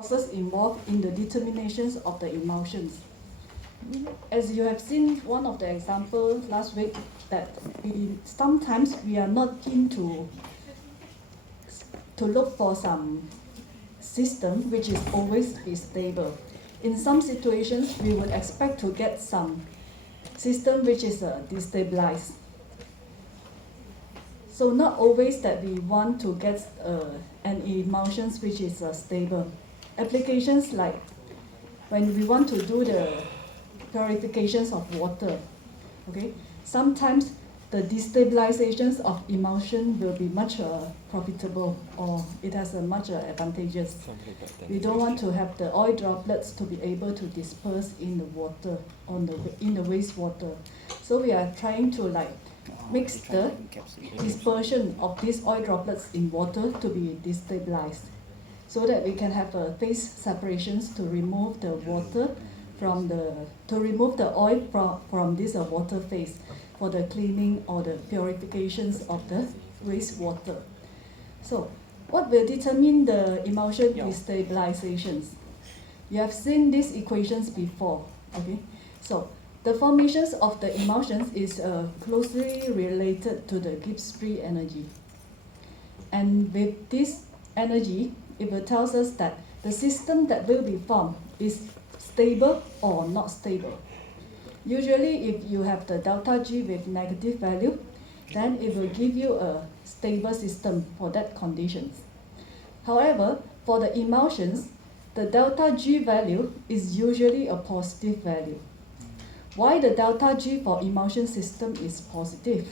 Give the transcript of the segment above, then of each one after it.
process involved in the determinations of the emulsions. As you have seen one of the examples last week, that sometimes we are not keen to look for some system which is always be stable. In some situations, we would expect to get some system which is destabilized. So not always that we want to get an emulsions which is stable. Applications like when we want to do the purifications of water, okay, sometimes the destabilizations of emulsion will be much profitable, or it has a much advantageous. We don't want to have the oil droplets to be able to disperse in the water, in the wastewater. So we are trying to mix the dispersion of these oil droplets in water to be destabilized, so that we can have phase separations to remove the water to remove the oil from this water phase for the cleaning or the purifications of the wastewater. So what will determine the emulsion destabilizations? You have seen these equations before, okay? So the formations of the emulsions is closely related to the Gibbs free energy. And with this energy, it will tell us that the system that will be formed is stable or not stable. Usually, if you have the delta G with negative value, then it will give you a stable system for that conditions. However, for the emulsions, the delta G value is usually a positive value. Why the delta G for emulsion system is positive?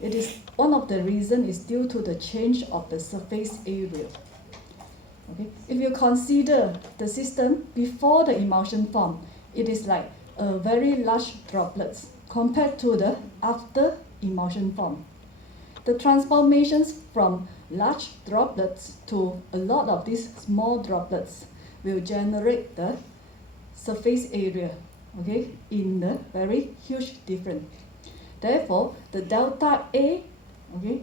It is one of the reasons is due to the change of the surface area. Okay? If you consider the system before the emulsion form, it is like a very large droplets compared to the after emulsion form. The transformations from large droplets to a lot of these small droplets will generate the surface area, okay, in the very huge difference. Therefore, the delta A, okay,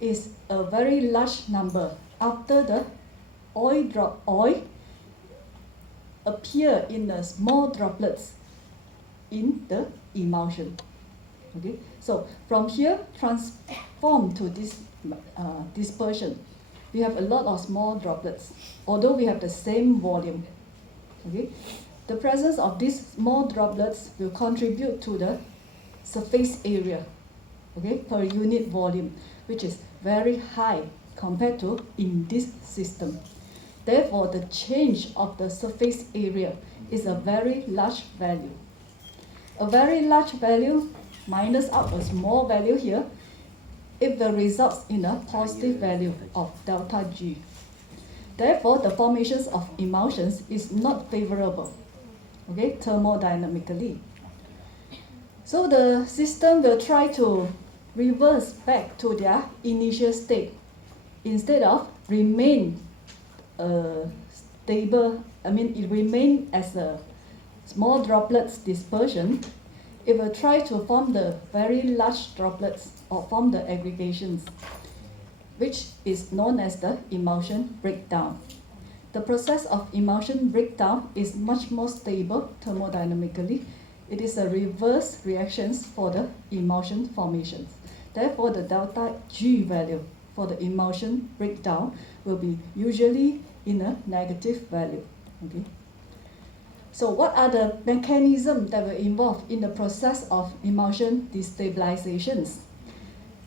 is a very large number after the oil appear in the small droplets in the emulsion. Okay, so from here transform to this dispersion. We have a lot of small droplets, although we have the same volume. Okay, the presence of these small droplets will contribute to the surface area, okay, per unit volume, which is very high compared to in this system. Therefore, the change of the surface area is a very large value. A very large value minus out a small value here, it will result in a positive value of delta G. Therefore, the formations of emulsions is not favorable, okay, thermodynamically. So the system will try to reverse back to their initial state instead of remain stable. It remain as a small droplets dispersion. It will try to form the very large droplets or form the aggregations, which is known as the emulsion breakdown. The process of emulsion breakdown is much more stable thermodynamically. It is a reverse reactions for the emulsion formations. Therefore, the delta G value for the emulsion breakdown will be usually in a negative value. Okay. So what are the mechanisms that were involved in the process of emulsion destabilizations?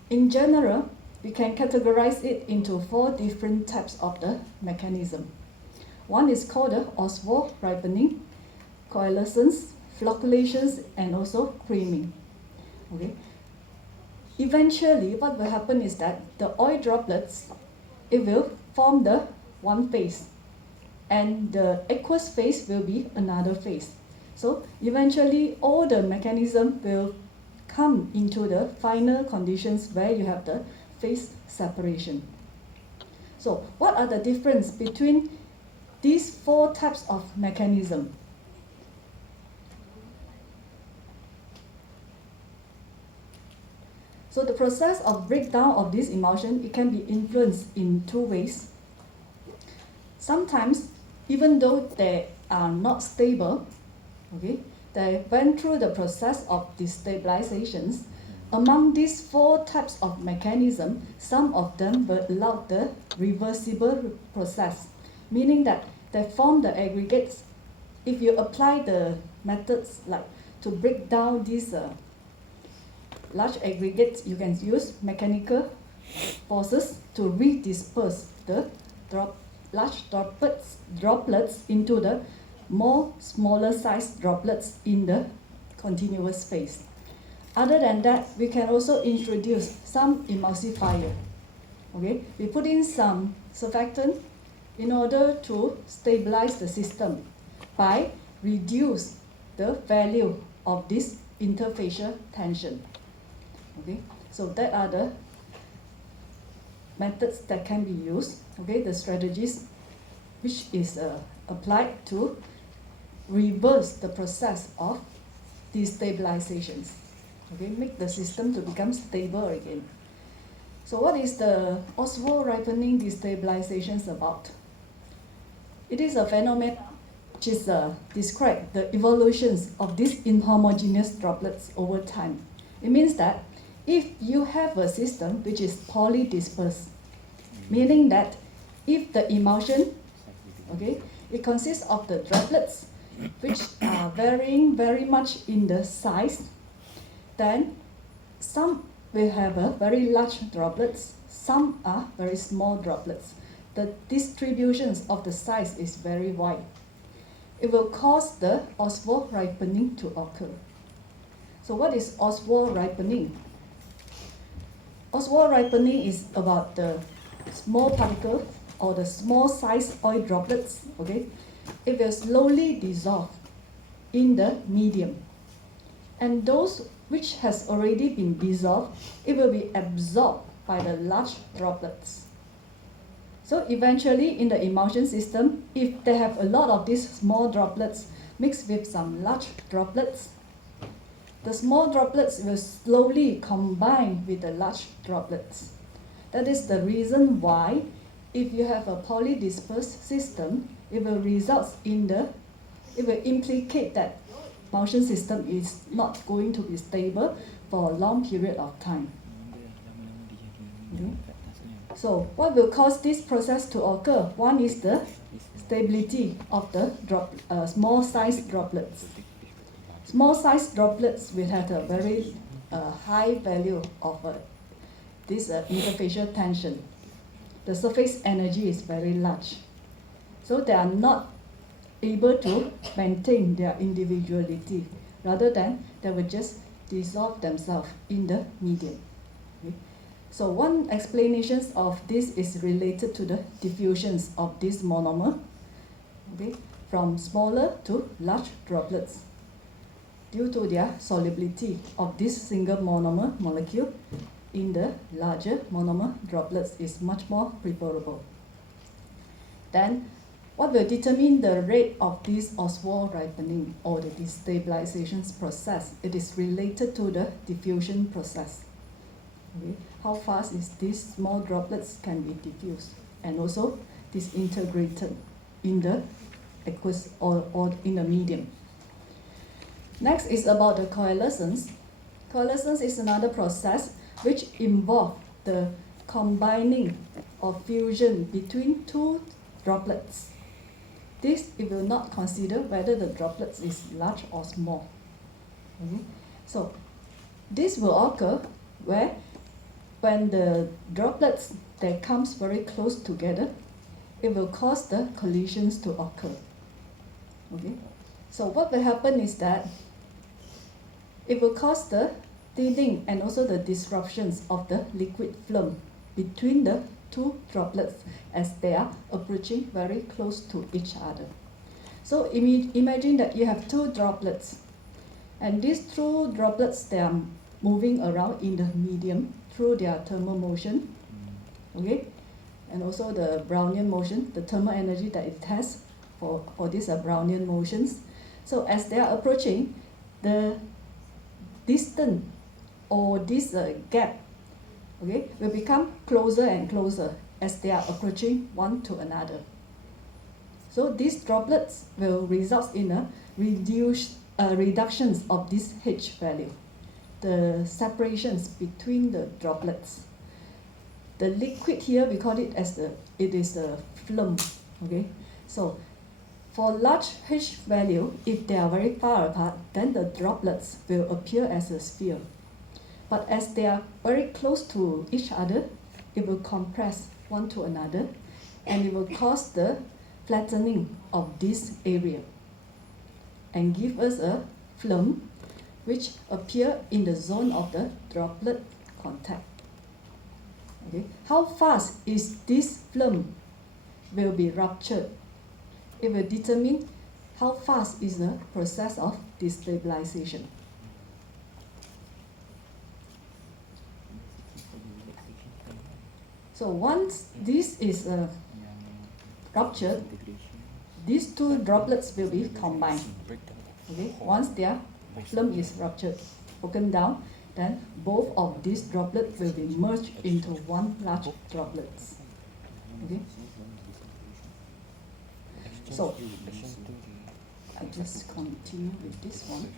In general, we can categorize it into 4 different types of the mechanism. One is called the Ostwald ripening, coalescence, flocculations, and also creaming. Okay. Eventually, what will happen is that the oil droplets, it will form the one phase, and the aqueous phase will be another phase. So eventually, all the mechanism will come into the final conditions where you have the phase separation. So what are the difference between these 4 types of mechanism? So the process of breakdown of this emulsion, it can be influenced in 2 ways. Sometimes even though they are not stable, okay, they went through the process of destabilizations. Among these four types of mechanism, some of them will allow the reversible process, meaning that they form the aggregates. If you apply the methods like to break down these large aggregates, you can use mechanical forces to redisperse the large droplets into the more smaller sized droplets in the continuous phase. Other than that, we can also introduce some emulsifier. Okay, we put in some surfactant in order to stabilize the system by reduce the value of this interfacial tension. Okay, so that are the methods that can be used. Okay, the strategies which is applied to reverse the process of destabilizations. Okay, make the system to become stable again. So what is the Oswald ripening destabilizations about? It is a phenomenon which is describe the evolutions of these inhomogeneous droplets over time. It means that if you have a system which is polydispersed, meaning that if the emulsion, okay, it consists of the droplets which are varying very much in the size, then some will have a very large droplets, some are very small droplets. The distributions of the size is very wide. It will cause the Oswald ripening to occur. So what is Oswald ripening? Oswald ripening is about the small particle or the small size oil droplets, okay? It will slowly dissolve in the medium. And those which has already been dissolved, it will be absorbed by the large droplets. So eventually in the emulsion system, if they have a lot of these small droplets mixed with some large droplets, the small droplets will slowly combine with the large droplets. That is the reason why if you have a polydispersed system, it will implicate that emulsion system is not going to be stable for a long period of time. Okay. So what will cause this process to occur? One is the stability of the small size droplets. Small size droplets will have a very high value of this interfacial tension. The surface energy is very large. So they are not able to maintain their individuality. Rather than they will just dissolve themselves in the medium. Okay. So one explanation of this is related to the diffusions of this monomer, okay, from smaller to large droplets. Due to their solubility of this single monomer molecule in the larger monomer droplets is much more preferable. Then what will determine the rate of this Oswald ripening or the destabilization process? It is related to the diffusion process. Okay. How fast is these small droplets can be diffused and also disintegrated in the aqueous or in the medium. Next is about the coalescence. Coalescence is another process which involves the combining or fusion between two droplets. This it will not consider whether the droplets is large or small. Okay. So this will occur when the droplets that comes very close together, it will cause the collisions to occur. Okay. So what will happen is that it will cause the thinning and also the disruptions of the liquid film between the two droplets as they are approaching very close to each other. So imagine that you have two droplets, and these two droplets, they are moving around in the medium through their thermal motion, okay, and also the Brownian motion, the thermal energy that it has for these Brownian motions. So as they are approaching, the distance or this gap, okay, will become closer and closer as they are approaching one to another. So these droplets will result in a reductions of this H value, the separations between the droplets. The liquid here, we call it as it is a film, okay? So for large H value, if they are very far apart, then the droplets will appear as a sphere. But as they are very close to each other, it will compress one to another, and it will cause the flattening of this area and give us a film which appear in the zone of the droplet contact. Okay. How fast is this film will be ruptured? It will determine how fast is the process of destabilization. So once this is ruptured, these two droplets will be combined. Okay? Once their film is ruptured, broken down, then both of these droplets will be merged into one large droplet. Okay? So I just continue with this one.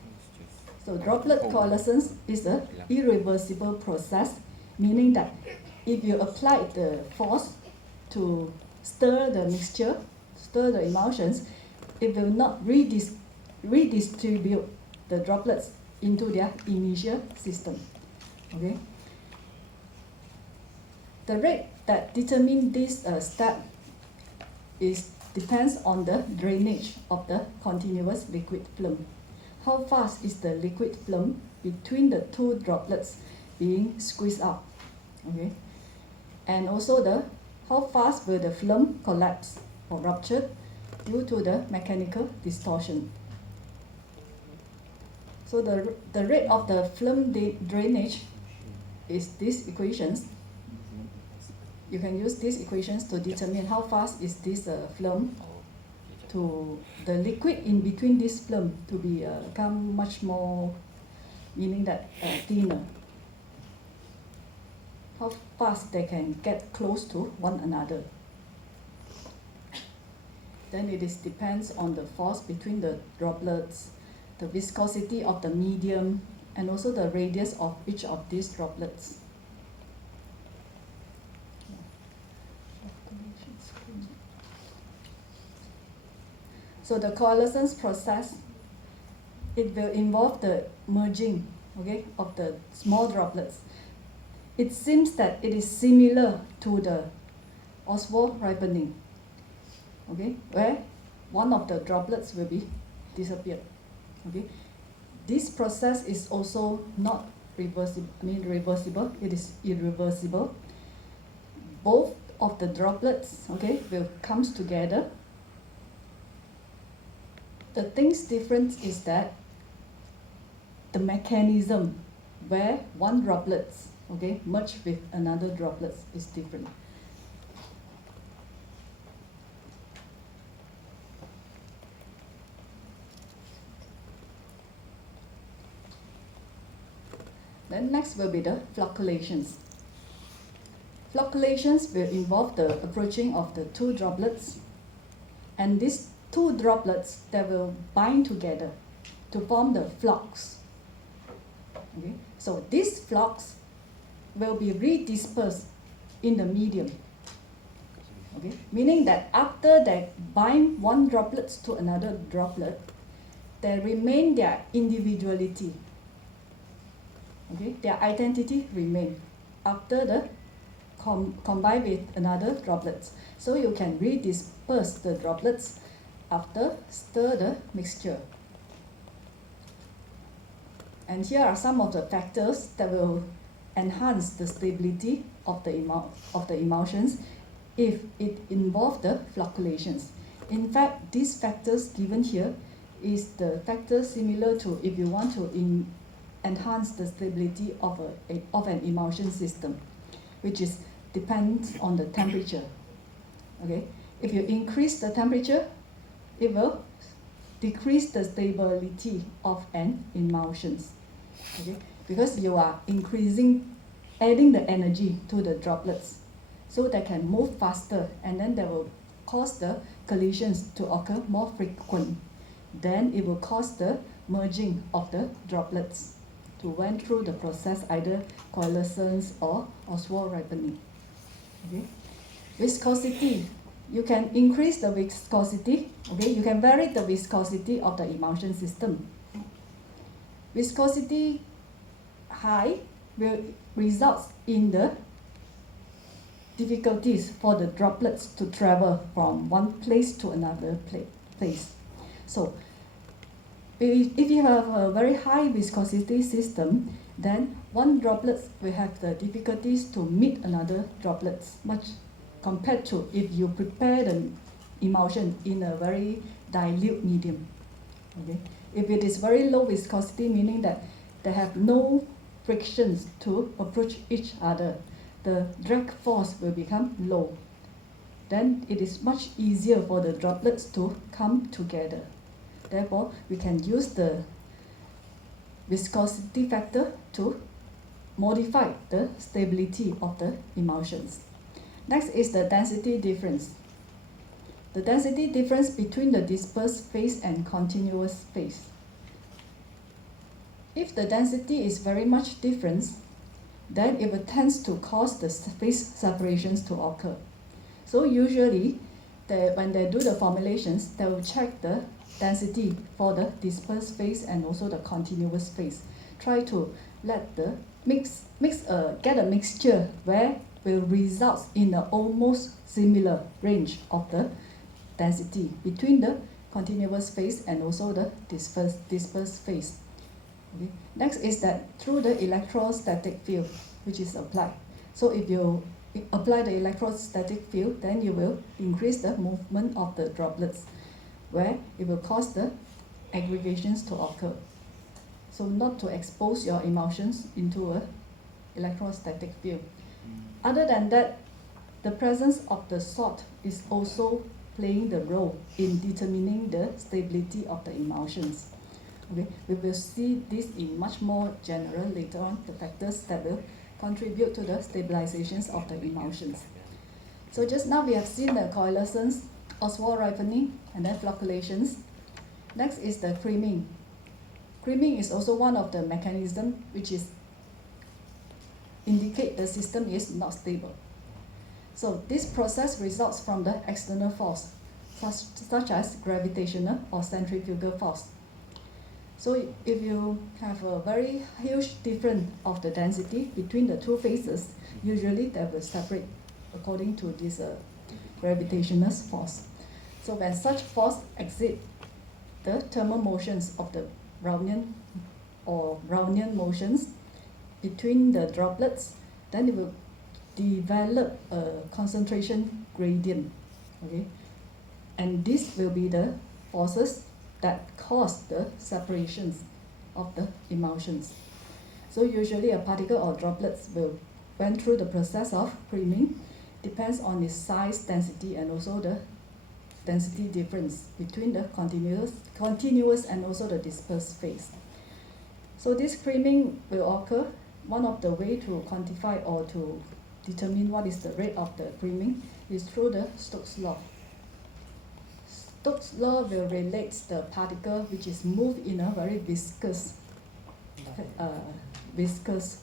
So droplet coalescence is an irreversible process, meaning that if you apply the force to stir the mixture, stir the emulsions, it will not redistribute the droplets into their initial system. Okay. The rate that determines this step depends on the drainage of the continuous liquid film. How fast is the liquid film between the two droplets being squeezed out? Okay. And also how fast will the film collapse or rupture due to the mechanical distortion. So the rate of the film drainage is these equations. You can use these equations to determine how fast is this film to the liquid in between this film to become much more, meaning that thinner. How fast they can get close to one another. Then it depends on the force between the droplets, the viscosity of the medium, and also the radius of each of these droplets. So the coalescence process, it will involve the merging, okay, of the small droplets. It seems that it is similar to the Ostwald ripening, okay, where one of the droplets will be disappeared. Okay, this process is also not reversible. It is irreversible. Both of the droplets, okay, will comes together. The thing's difference is that the mechanism where one droplet, okay, merged with another droplet is different. Then next will be the flocculations. Flocculations will involve the approaching of the two droplets, and these two droplets that will bind together to form the flocks. Okay? So these flocks will be redispersed in the medium. Okay? Meaning that after they bind one droplet to another droplet, they remain their individuality. Okay? Their identity remain after the combine with another droplets. So you can redisperse the droplets after stir the mixture. And here are some of the factors that will enhance the stability of the emulsions if it involves the flocculations. In fact, these factors given here is the factor similar to if you want to enhance the stability of an emulsion system, which is depends on the temperature. Okay, if you increase the temperature, it will decrease the stability of an emulsions. Okay, because you are adding the energy to the droplets, so they can move faster, and then they will cause the collisions to occur more frequent, then it will cause the merging of the droplets to went through the process, either coalescence or Oswald ripening. Okay. Viscosity. You can increase the viscosity. Okay, you can vary the viscosity of the emulsion system. Viscosity high will result in the difficulties for the droplets to travel from one place to another place. So if you have a very high viscosity system, then one droplet will have the difficulties to meet another droplets, much compared to if you prepare the emulsion in a very dilute medium. Okay? If it is very low viscosity, meaning that they have no frictions to approach each other, the drag force will become low. Then it is much easier for the droplets to come together. Therefore, we can use the viscosity factor to modify the stability of the emulsions. Next is the density difference. The density difference between the dispersed phase and continuous phase. If the density is very much different, then it will tend to cause the phase separations to occur. So usually, when they do the formulations, they will check the density for the dispersed phase and also the continuous phase. Try to let the get a mixture where will result in an almost similar range of the density between the continuous phase and also the dispersed phase. Okay. Next is that through the electrostatic field which is applied. So if you apply the electrostatic field, then you will increase the movement of the droplets, where it will cause the aggregations to occur. So not to expose your emulsions into an electrostatic field. Other than that, the presence of the salt is also playing the role in determining the stability of the emulsions. Okay, we will see this in much more general later on, the factors that will contribute to the stabilizations of the emulsions. So just now we have seen the coalescence, Oswald ripening, and then flocculations. Next is the creaming. Creaming is also one of the mechanisms which is indicate the system is not stable. So this process results from the external force, such as gravitational or centrifugal force. So if you have a very huge difference of the density between the two phases, usually they will separate according to this gravitational force. So when such force exceeds the thermal motions of the Brownian or Brownian motions between the droplets, then it will develop a concentration gradient. Okay? And this will be the forces that cause the separations of the emulsions. So usually a particle or droplets will went through the process of creaming, depends on its size, density, and also the density difference between the continuous and also the dispersed phase. So this creaming will occur. One of the way to quantify or to determine what is the rate of the creaming is through the Stokes law. Stokes law will relate the particle which is moved in a very viscous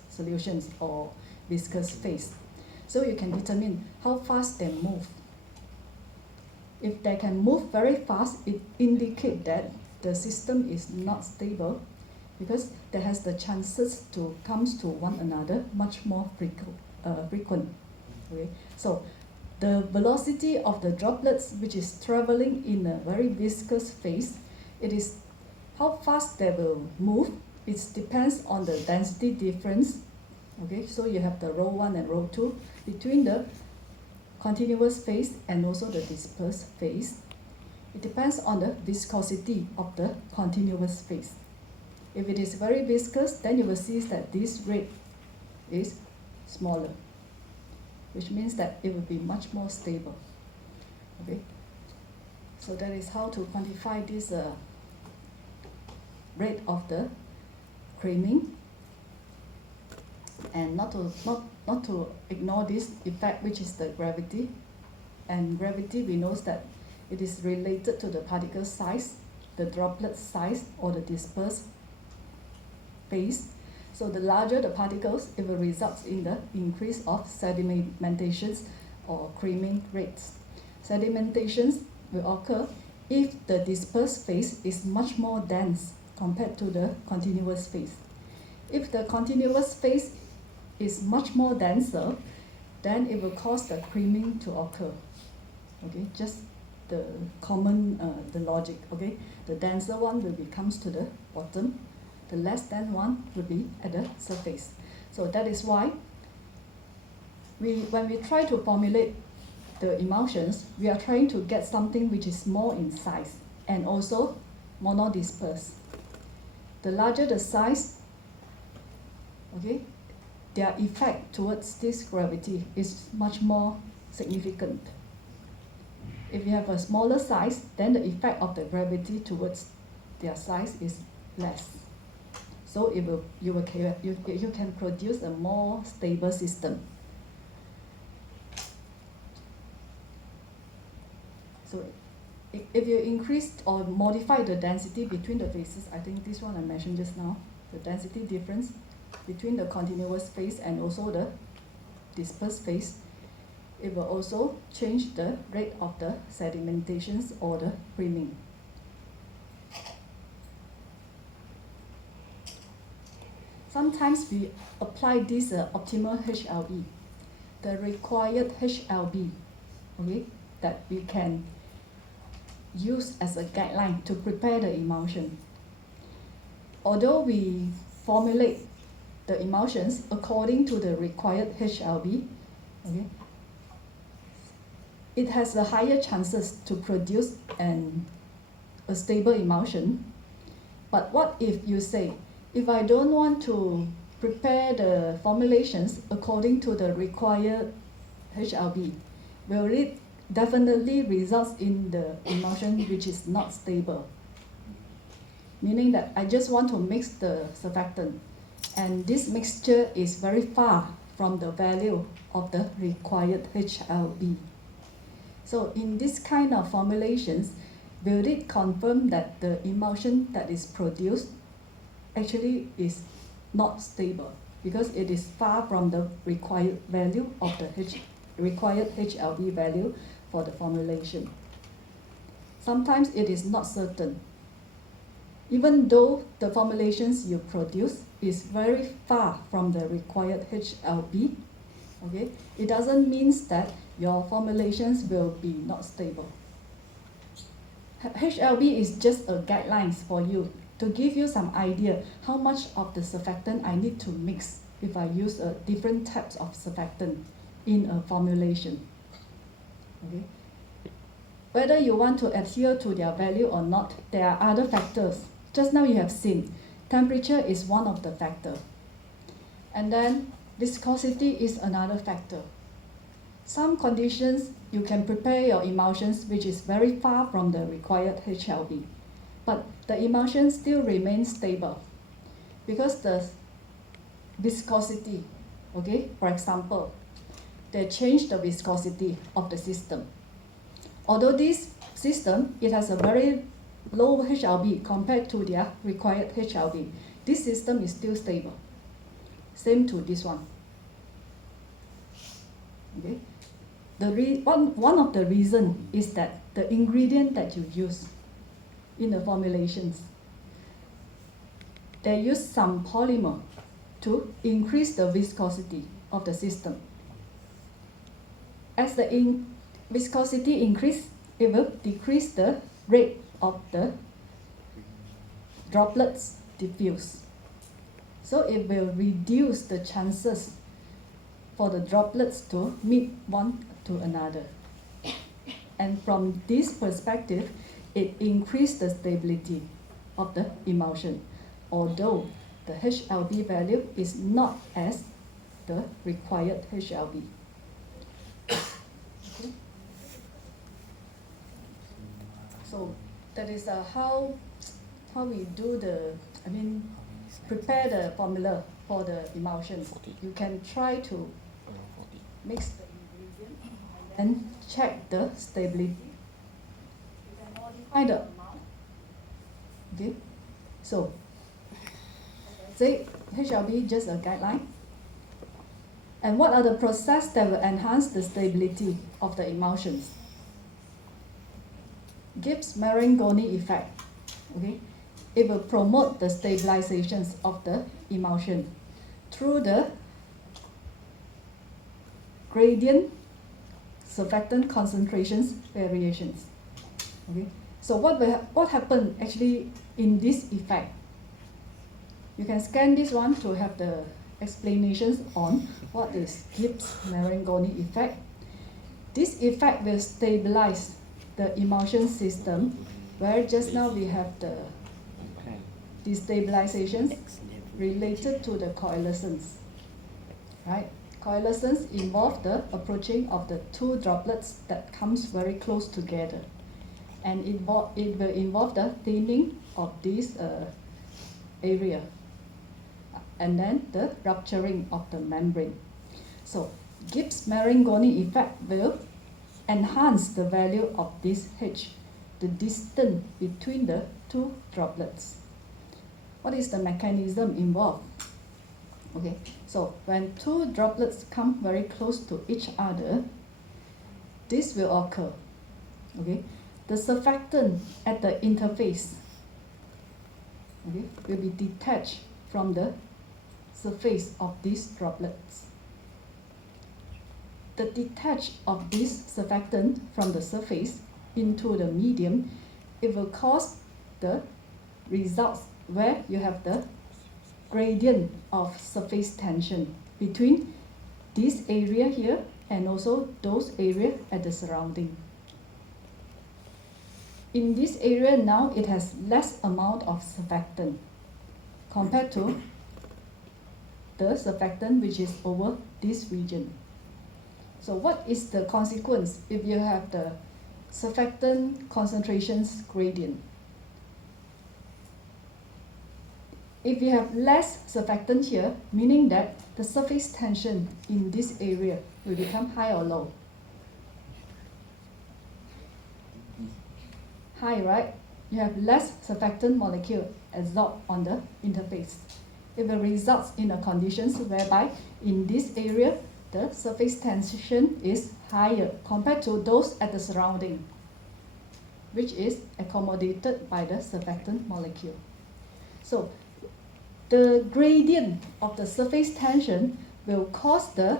solutions or viscous phase. So you can determine how fast they move. If they can move very fast, it indicates that the system is not stable, because there has the chances to comes to one another much more frequent. Okay? So the velocity of the droplets which is traveling in a very viscous phase, it is how fast they will move. It depends on the density difference. Okay, so you have the rho 1 and rho 2 between the continuous phase and also the dispersed phase. It depends on the viscosity of the continuous phase. If it is very viscous, then you will see that this rate is smaller, which means that it will be much more stable. Okay, so that is how to quantify this rate of the creaming, and not to ignore this effect, which is the gravity. And gravity, we know that It is related to the particle size, the droplet size, or the dispersed phase. So the larger the particles, it will result in the increase of sedimentations or creaming rates. Sedimentations will occur if the dispersed phase is much more dense compared to the continuous phase. If the continuous phase is much more denser, then it will cause the creaming to occur. Okay, just the common the logic. Okay, the denser one will be comes to the bottom, the less dense one will be at the surface. So that is why when we try to formulate the emulsions, we are trying to get something which is more in size and also monodisperse. The larger the size, okay, their effect towards this gravity is much more significant. If you have a smaller size, then the effect of the gravity towards their size is less. So you can produce a more stable system. So if you increase or modify the density between the phases, I think this one I mentioned just now, the density difference between the continuous phase and also the dispersed phase, it will also change the rate of the sedimentations or the creaming. Sometimes we apply this optimal HLB, the required HLB, okay, that we can use as a guideline to prepare the emulsion. Although we formulate the emulsions according to the required HLB, okay, it has a higher chances to produce a stable emulsion. But what if you say, if I don't want to prepare the formulations according to the required HLB, will it definitely result in the emulsion which is not stable? Meaning that I just want to mix the surfactant, and this mixture is very far from the value of the required HLB. So in this kind of formulations, will it confirm that the emulsion that is produced actually is not stable because it is far from the required value of the required HLB value for the formulation? Sometimes it is not certain. Even though the formulations you produce is very far from the required HLB, okay, it doesn't mean that your formulations will be not stable. HLB is just a guidelines for you to give you some idea how much of the surfactant I need to mix if I use different types of surfactant in a formulation. Okay. Whether you want to adhere to their value or not, there are other factors. Just now you have seen, temperature is one of the factors. And then viscosity is another factor. Some conditions you can prepare your emulsions which is very far from the required HLB, but the emulsion still remains stable because the viscosity, okay, for example, they change the viscosity of the system. Although this system, it has a very low HLB compared to their required HLB, this system is still stable. Same to this one. Okay. One of the reasons is that the ingredient that you use in the formulations, they use some polymer to increase the viscosity of the system. As the viscosity increase, it will decrease the rate of the droplets diffuse. So it will reduce the chances for the droplets to meet one to another. And from this perspective, it increased the stability of the emulsion, although the HLB value is not as the required HLB. Okay. So that is how we do prepare the formula for the emulsions. You can try to mix the ingredient and check the stability find the, okay, so say H shall be just a guideline. And what are the processes that will enhance the stability of the emulsions? Gibbs-Marangoni effect. Okay, it will promote the stabilizations of the emulsion through the gradient surfactant concentrations variations. Okay, so what happened actually in this effect? You can scan this one to have the explanations on what is Gibbs-Marangoni effect. This effect will stabilize the emulsion system, where just now we have the destabilizations related to the coalescence. Right? Coalescence involves the approaching of the two droplets that comes very close together, and it will involve the thinning of this area, and then the rupturing of the membrane. So Gibbs-Marangoni effect will enhance the value of this H, the distance between the two droplets. What is the mechanism involved? Okay, so when two droplets come very close to each other, this will occur. Okay, the surfactant at the interface, okay, will be detached from the surface of these droplets. The detach of this surfactant from the surface into the medium, it will cause the results where you have the gradient of surface tension between this area here and also those areas at the surrounding. In this area now, it has less amount of surfactant compared to the surfactant which is over this region. So what is the consequence if you have the surfactant concentrations gradient? If you have less surfactant here, meaning that the surface tension in this area will become high or low? High, right? You have less surfactant molecule absorbed on the interface. It will result in a conditions whereby in this area, the surface tension is higher compared to those at the surrounding, which is accommodated by the surfactant molecule. So the gradient of the surface tension will cause the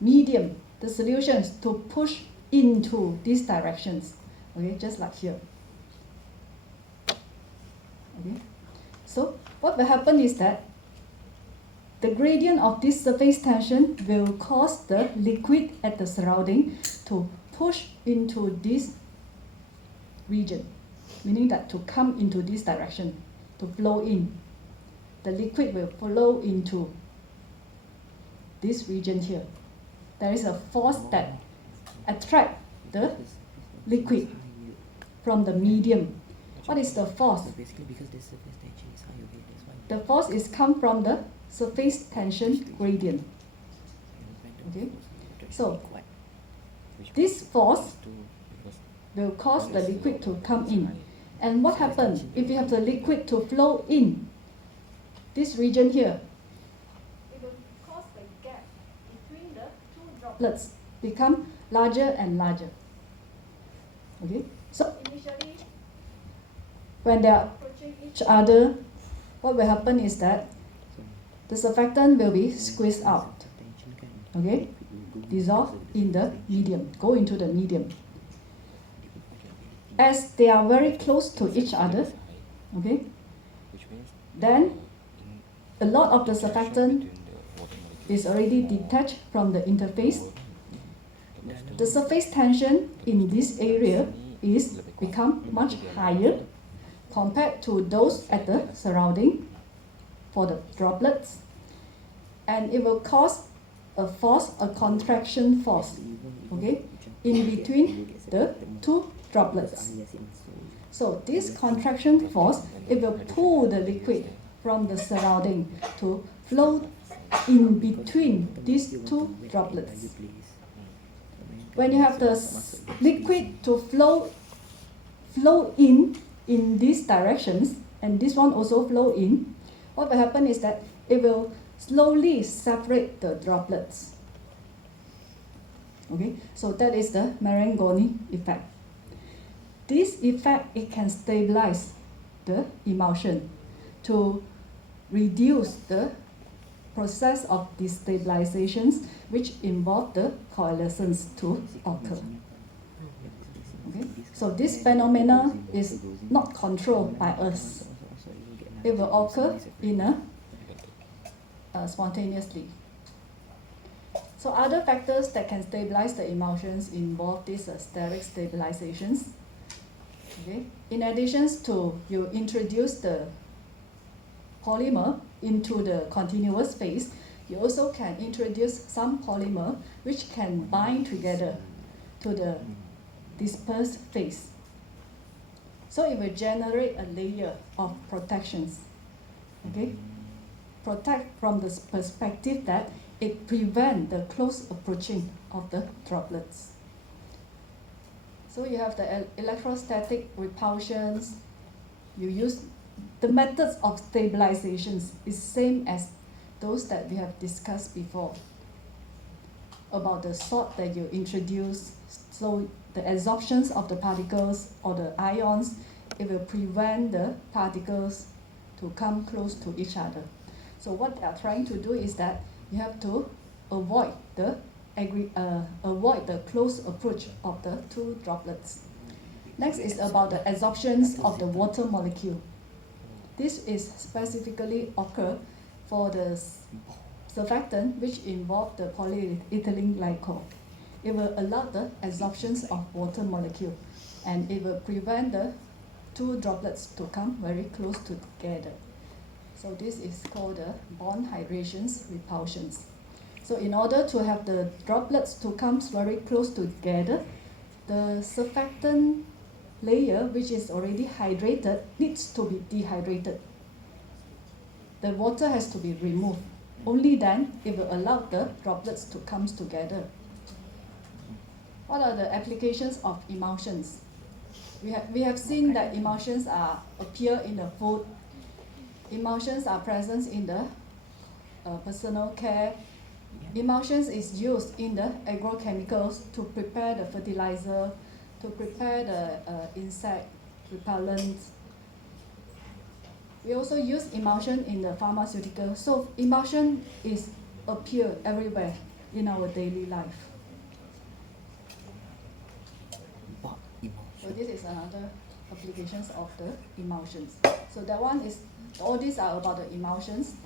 medium, the solutions, to push into these directions. Okay, just like here. Okay, so what will happen is that the gradient of this surface tension will cause the liquid at the surrounding to push into this region, meaning that to come into this direction, to flow in. The liquid will flow into this region here. There is a force that attracts the liquid from the medium. What is the force? Basically, because the surface tension is high, okay, that's why. The force is come from the surface tension gradient. Okay, so this force will cause the liquid to come in. And what happens if you have the liquid to flow in this region here? It will cause the gap between the two droplets become larger and larger. Okay, so initially, when they are approaching each other, what will happen is that the surfactant will be squeezed out. Okay, dissolve in the medium, go into the medium. As they are very close to each other, okay, then a lot of the surfactant is already detached from the interface. The surface tension in this area is become much higher compared to those at the surrounding for the droplets, and it will cause a force, a contraction force, okay, in between the two droplets. So this contraction force, it will pull the liquid from the surrounding to flow in between these two droplets. When you have the liquid to flow flow in these directions, and this one also flow in, what will happen is that it will slowly separate the droplets. Okay, so that is the Marangoni effect. This effect, it can stabilize the emulsion to reduce the process of destabilizations which involve the coalescence to occur. Okay? So this phenomena is not controlled by us. It will occur in spontaneously. So other factors that can stabilize the emulsions involve these steric stabilizations. Okay? In addition to you introduce the polymer into the continuous phase, you also can introduce some polymer which can bind together to the dispersed phase. So it will generate a layer of protections. Okay? Protect from the perspective that it prevents the close approaching of the droplets. So you have the electrostatic repulsions. You use the methods of stabilizations is same as those that we have discussed before about the salt that you introduce. So the absorptions of the particles or the ions, it will prevent the particles to come close to each other. So what they are trying to do is that you have to avoid the close approach of the two droplets. Next is about the adsorptions of the water molecule. This is specifically occur for the surfactant which involve the polyethylene glycol. It will allow the adsorptions of water molecule, and it will prevent the two droplets to come very close together. So this is called the bond hydrations repulsions. So in order to have the droplets to come very close together, the surfactant layer, which is already hydrated, needs to be dehydrated. The water has to be removed. Only then it will allow the droplets to come together. What are the applications of emulsions? We have seen that emulsions appear in the food. Emulsions are present in the personal care. Emulsions is used in the agrochemicals to prepare the fertilizer, to prepare the insect repellents. We also use emulsion in the pharmaceutical. So emulsion is appear everywhere in our daily life. So this is another applications of the emulsions. So that one is, all these are about the emulsions.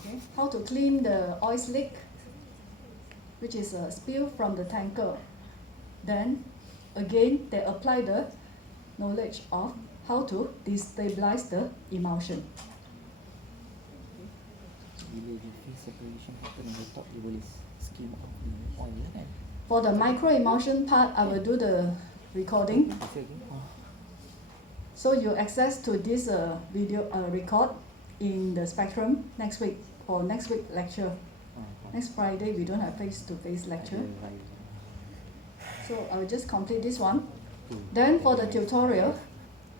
Okay, how to clean the oil slick, which is a spill from the tanker. Then again, they apply the knowledge of how to destabilize the emulsion. Bila dia phase separation happen on the top, dia boleh skim off the oil lah kan? For the micro emulsion part, I will do the recording. Bisa lagi? So you access to this video record in the Spectrum next week for next week lecture. Next Friday we don't have face-to-face lecture. So I will just complete this one. Then for the tutorial,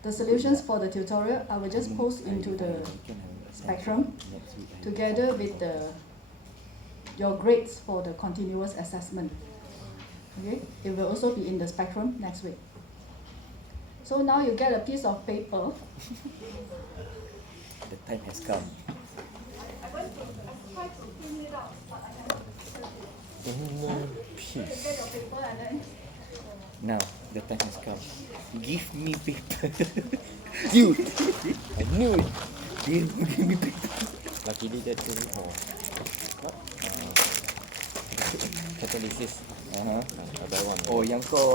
the solutions for the tutorial, I will just post into the Spectrum together with your grades for the continuous assessment. Okay, it will also be in the Spectrum next week. So now you get a piece of paper. The time has come. I went to try to print it out, but I cannot insert it. One You get piece. your paper and then. Now, the time has come. Give me paper. You! I knew it! Give me paper. Luckily dia ada catalysis. Oh, yang kau